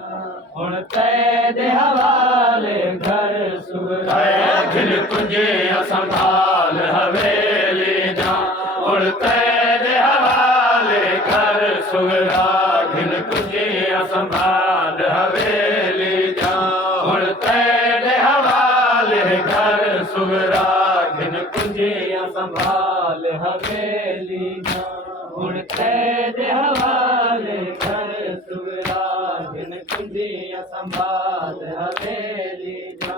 हुण तेरे हवाले घर सुगरा घिन तुझे संभाल हवेली जा। हुण तेरे हवाले घर सुगरा घिन तुझे संभाल हवेली जा। हुण तेरे हवाले घर सुगरा घिन तुझे संभाल हवेली जा। हुण तेरे हवाले घर सुगरा घिन तुझे संभाल हवेली जा।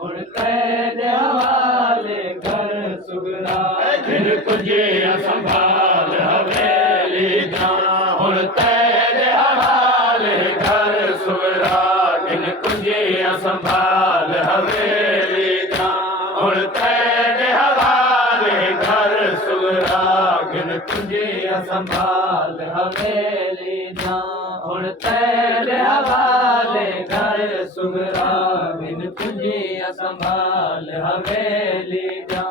हुण तेरे हवाले घर सुगरा घिन तुझे संभाल हवेली जा। हुण तेरे हवाले घर सुगरा घिन तुझे संभाल हवेली जा। हुण तेरे हवाले घर सुगरा घिन तुझे संभाल हवेली जा। हुण तेरे हवाले घर सुगरा घिन तुझे संभाल हवेली जा।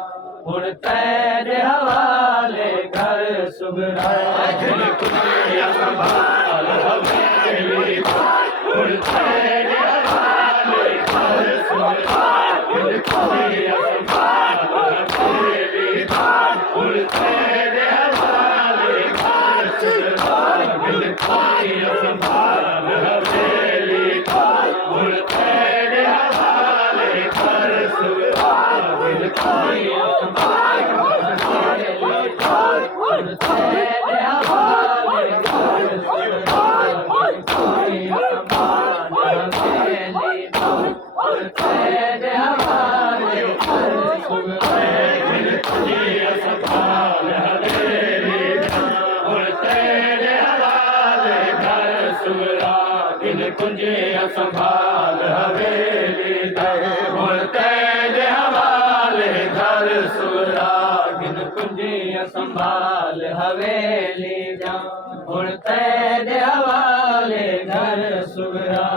हुण तेरे हवाले घर सुगरा घिन तुझे संभाल हवेली जा। हुण तेरे हवाले घर सुगरा घिन तुझे संभाल हवेली जा। हुण तेरे हवाले घर सुगरा घिन तुझे संभाल हवेली जा। हुण तेरे हवाले घर सुगरा घिन तुझे संभाल हवेली जा। हुण तेरे हवाले घर सुगरा घिन तुझे संभाल हवेली जा। हुण तेरे हवाले घर सुगरा घिन तुझे संभाल हवेली जा। हुण तेरे हवाले घर सुगरा घिन तुझे संभाल हवेली जा। हुण तेरे हवाले घर सुगरा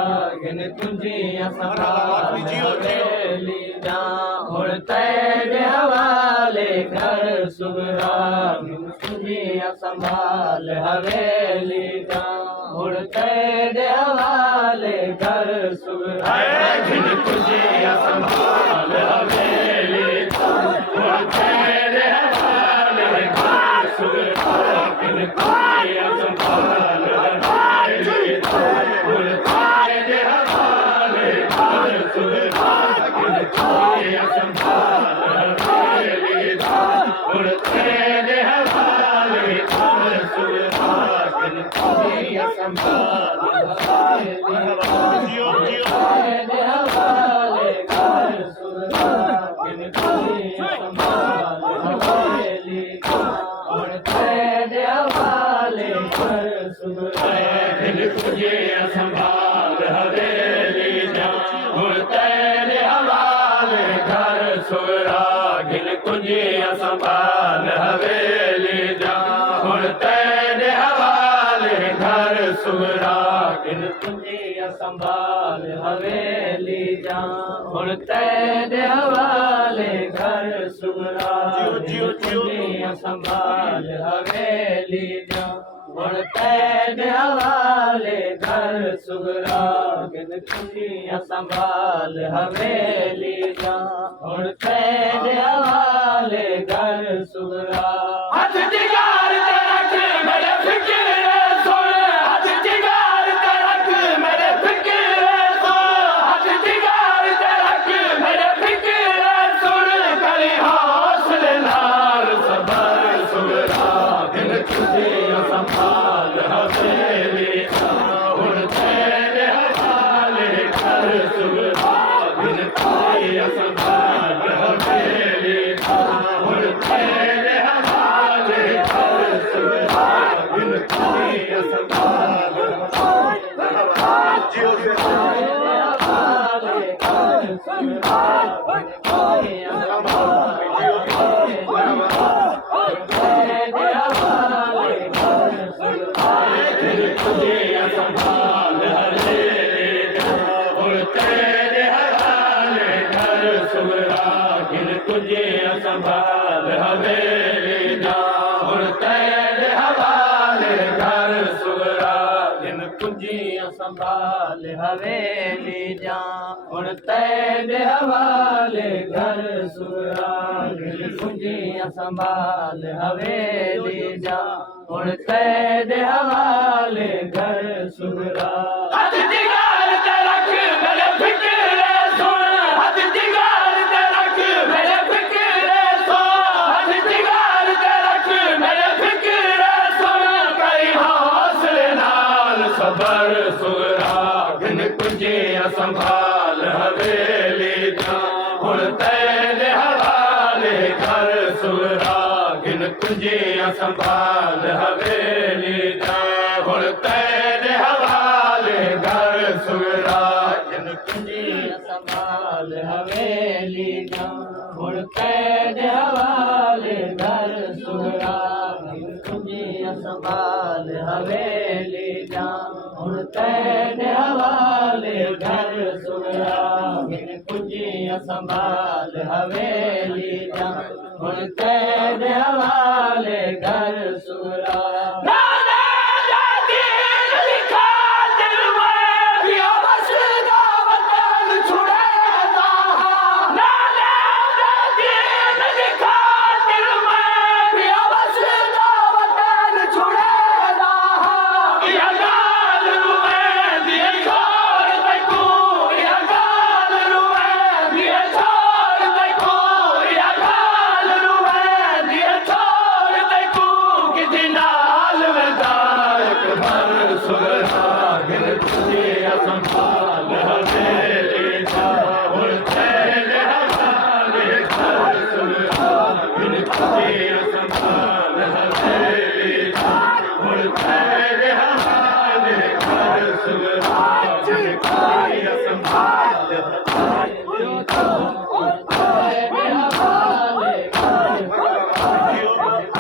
घिन तुझे संभाल हवेली जा। हुण तेरे हवाले घर सुगरा घिन तुझे संभाल हवेली जा। हुण तेरे हवाले घर सुगरा घिन तुझे संभाल हवेली जा। हुण तेरे हवाले घर सुगरा घिन तुझे संभाल हवेली जा। हुण तेरे हवाले घर सुगरा घिन तुझे संभाल हवेली जा। हुण तेरे हवाले घर सुगरा घिन तुझे संभाल हवेली जा। हुण तेरे हवाले घर सुगरा घिन तुझे संभाल हवेली जा। तेरे हवाले घर सुगरा घिन तुझे संभाल हवेली जा। हुण तेरे हवाले घर सुगरा घिन तुझे संभाल हवेली जा। हुण तेरे हवाले घर सुगरा घिन तुझे संभाल हवेली जा। हुण तेरे हवाले घर सुगरा घिन तुझे संभाल हवेली जा। हुण तेरे हवाले घर सुगरा घिन तुझे संभाल हवेली जा। हुण तेरे हवाले घर सुगरा घिन तुझे संभाल हवेली जा। हुण तेरे हवाले घर सुगरा हथ जिगार ते रख मेरे फिक्र सुन। हथ जिगार ते रख मेरे फिक्र सुन। हथ जिगार ते रख मेरे फिक्र सुन। करी हौसले नाल सबर सुगरा घिन तुझे संभाल हवेली जा। हुण तेरे हवाले घर सुगरा घिन तुझे संभाल हवेली जा। हुण तेरे हवाले घर सुगरा घिन तुझे संभाल तेरे हवाले घर सुगरा घिन तुझे संभाल तेरे हवाले घर सुगरा घिन तुझे संभाल हवेली जा। हुण तेरे हवाले घर सुगरा घिन तुझे संभाल हवेली जा। हुण तेरे हवाले घर सुगरा घिन तुझे संभाल हवेली जा हुण तेरे हवाले घर सुराग कुंजियां संभाल हवेली जा हुण तेरे हवाले घर सुराग हद जिगार ते रख मेरे फिक्रे सुन हद जिगार ते रख मेरे फिक्रे सुन हद जिगार ते रख मेरे फिक्रे सुन कई हौसले नाल सबर सुराग कुंजियां संभाल हवेली जा हुण तेरे हवाले घर सुराग कुंजियां संभाल हवेली जा हुण तेरे हवाले घर सुराग कुंजियां संभाल हवेली जा हुण तेरे हवाले घर सुराग कुंजियां संभाल हवेली जा हुण तेरे हवाले घर सुराग कुंजियां संभाल हवेली जा हुण तेरे हवाले घर सुराग संभाल हवेली जा हुण तेरे हवाले घर सुराग कुंजियां संभाल हवेली जा हुण तेरे हवाले घर सुराग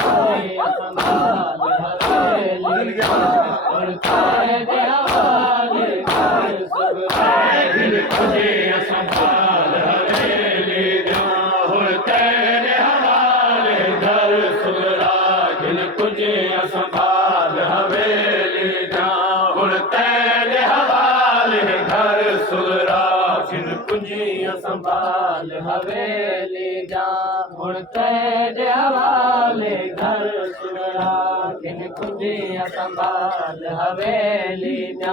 कुंजियां संभाल हवेली जा कुंजियां संभाल हवेली जा हुण तेरे हवाले घर सुराग कुंजियां संभाल हवेली जा हुण तेरे हवाले घर सुराग कुंजियां संभाल हवेली जा हुण तेरे हवाले घर सुराग कुंजियां संभाल हवेली जा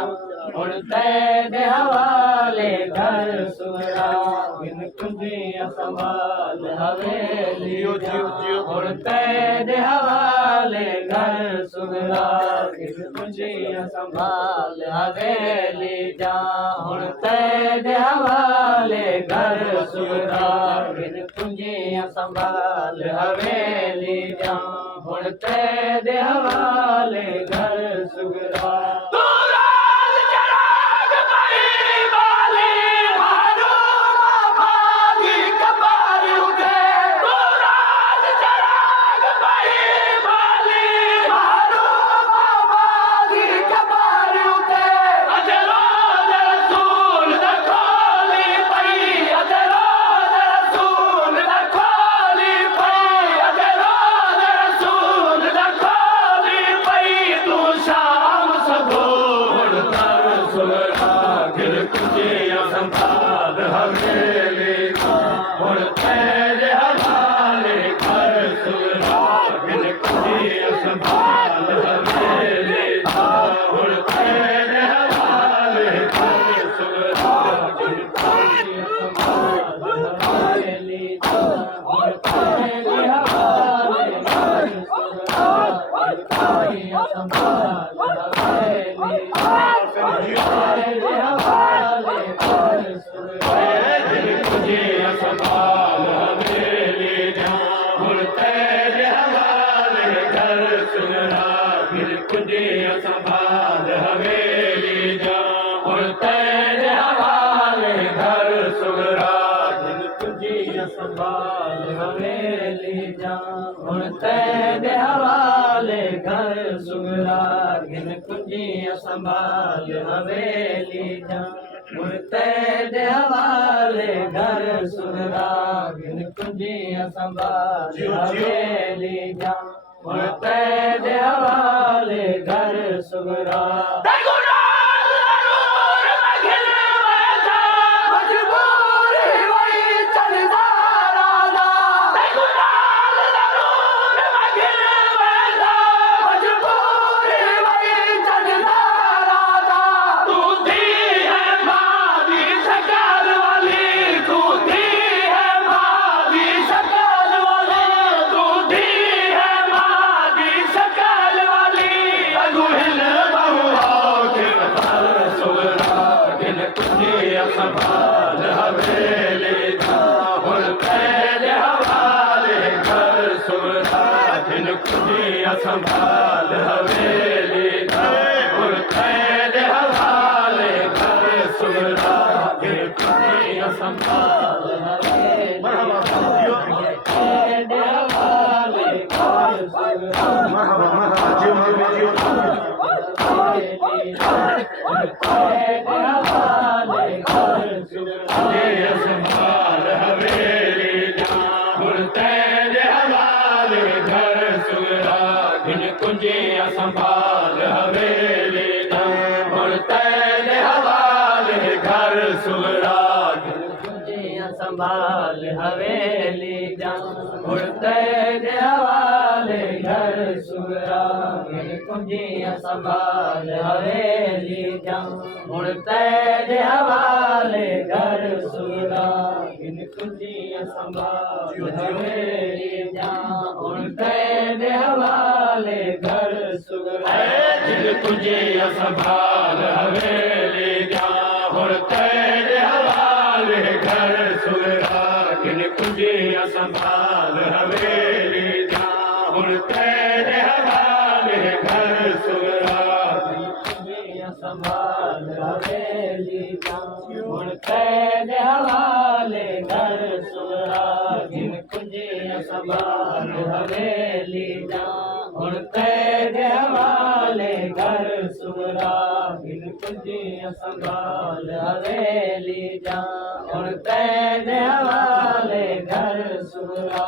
हुण तेरे हवाले घर सुराग कुंजियां संभाल हवेली जा हुण तेरे हवाले घर सुराग कुंजियां संभाल हवेली जा हुण तेरे हवाले घर सुराग कुंजियां संभाल हवेली जा हुण तेरे हवाले घर सुराग कुंजियां संभाल हवेली जा हुण तेरे हवाले घर सुराग कुंजियां संभाल हवेली जा हुण तेरे हवाले घर सुराग कुंजियां संभाल हवेली जा हुण तेरे हवाले घर सुराग कुंजियां संभाल हवेली जा कुंजियां संभाल हवेली जा हुण तेरे हवाले घर सुराग कुंजियां संभाल हवेली जा हुण तेरे हवाले घर सुराग कुंजियां संभाल हवेली जा हुण तेरे हवाले घर सुराग कुंजियां संभाल हवेली जा हुण तेरे हवाले घर सुराग कुंजियां संभाल हवेली जा हुण तेरे हवाले घर सुराग संभाल हवेली जा हुण तेरे हवाले घर सुगरा जिन कुंजियां संभाल हवेली जा हुण तेरे हवाले घर सुगरा जिन कुंजियां संभाल संभाल हवेली जा हुण तेरे हवाले घर सुगरा जिन कुंजियां संभाल हवेली जा हुण तेरे हवाले घर सुगरा संभाल हवेली जा हुण तेरे हवाले घर सुगरा कुंजियां संभाल हवेली जा हुण तेरे हवाले घर सुगरा कुंजियां संभाल हवेली जा हुण तेरे हवाले घर सुगरा जिन कुंजियां संभाल हवेली जा हुण तेरे हवाले घर सुगरा जिन कुंजियां संभाल हवेली जा हुण तेरे हवाले घर सुगरा संभाल हवेली जा हुण तेरे हवाले घर सुगरा जिन कुंजियां संभाल हवेली जा हुण तेरे हवाले घर सुगरा जिन कुंजियां संभाल हवेली जा हुण तेरे हवाले घर सुगरा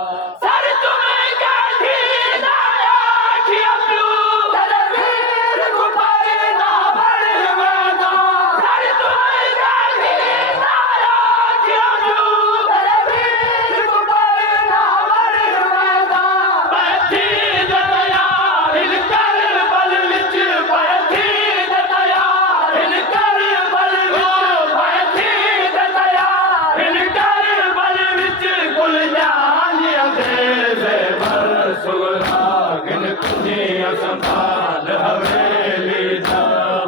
संभाल हवेली जा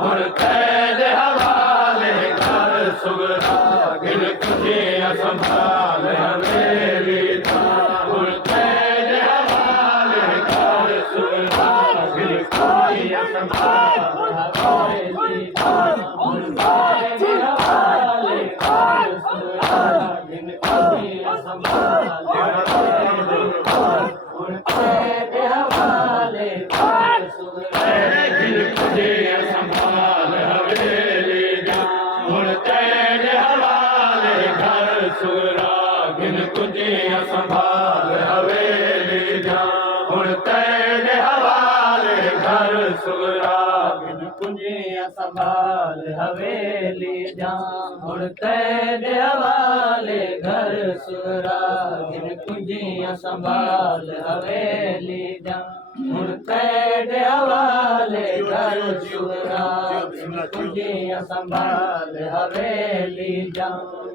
हुण तेरे हवाले घर सुगरा जिन कुंजियां संभाल हवेली जा हुण तेरे हवाले घर सुगरा जिन कुंजियां संभाल हवेली जा हुण तेरे हवाले घर सुगरा जिन कुंजियां संभाल हुण तेरे हवाले जिन कुंजियां संभाल हवेली जा हुण तेरे हवाले घर सुगरा जिन कुंजियां संभाल हवेली जा हुण तेरे हवाले घर सुगरा जिन कुंजियां संभाल हवेली जा हुण तेरे हवाले घर सुगरा जिन कुंजियां संभाल हवेली जा हुण तेरे हवाले घर सुगरा जिन कुंजियां संभाल हवेली जा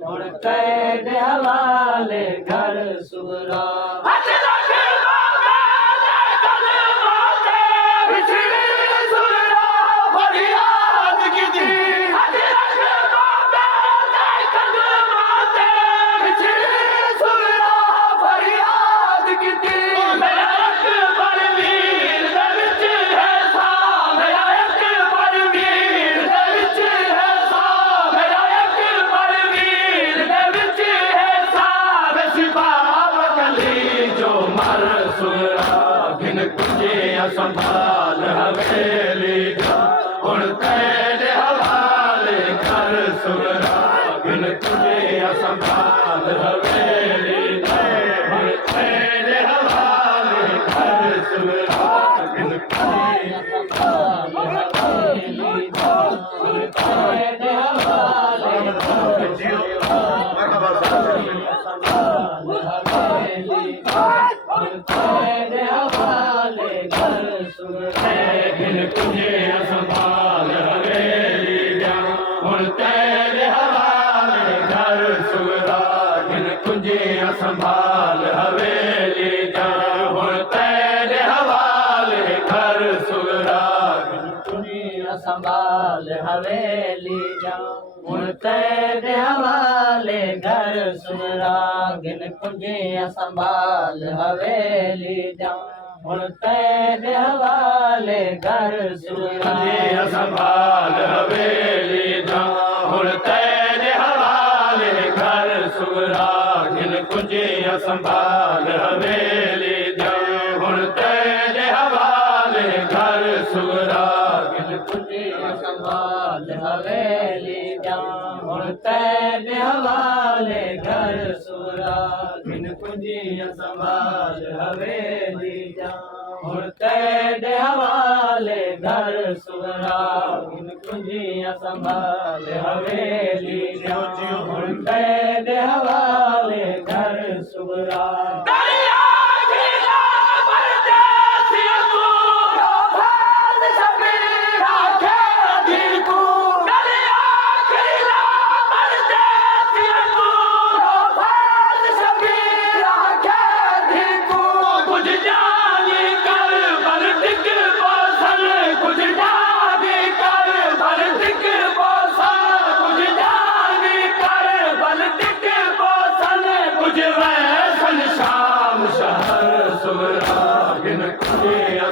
हुण तेरे हवाले घर सुगरा संभाल हवेली जा हुण तेरे हवाले घर सुगरा जिन कुंजियां संभाल हवेली जा हुण तेरे हवाले घर सुगरा जिन कुंजियां संभाल हवेली जा हुण तेरे हवाले घर सुगरा जिन कुंजियां संभाल हवेली जा हुण तेरे हवाले घर सुगरा जिन कुंजियां संभाल हवेली जा हुण तेरे हवाले घर सुगरा संभाल हवेली जा हुण तेरे हवाले घर सुमरा गिन कुंजियां संभाल हवेली जा हुण तेरे हवाले घर सुमरा कुंजियां संभाल हवेली जा हुण तेरे हवाले घर सुमरा गिन कुंजियां संभाल हवेली जा हुण तेरे हवाले घर सुमरा गिन कुंजियां संभाल हवेली जा हुण तेरे हवाले घर सुमरा गिन कुंजियां संभाल हवेली जा हुण तेरे हवाले घर सुमरा गिन कुंजियां संभाल हवेली जा हुण तेरे हवाले घर सुमरा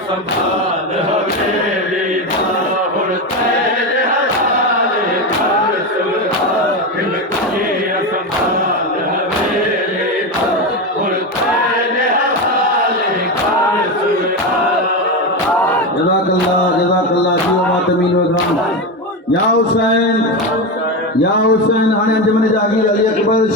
संभाल हवेली हुण तेरे हवाले घर सुमरा गिन कुंजियां संभाल हवेली हुण तेरे हवाले घर सुमरा जज़ाकल्लाह जियो मातमीन वखाम या हुसैन हाणे अंजमन जागीर अली अकबर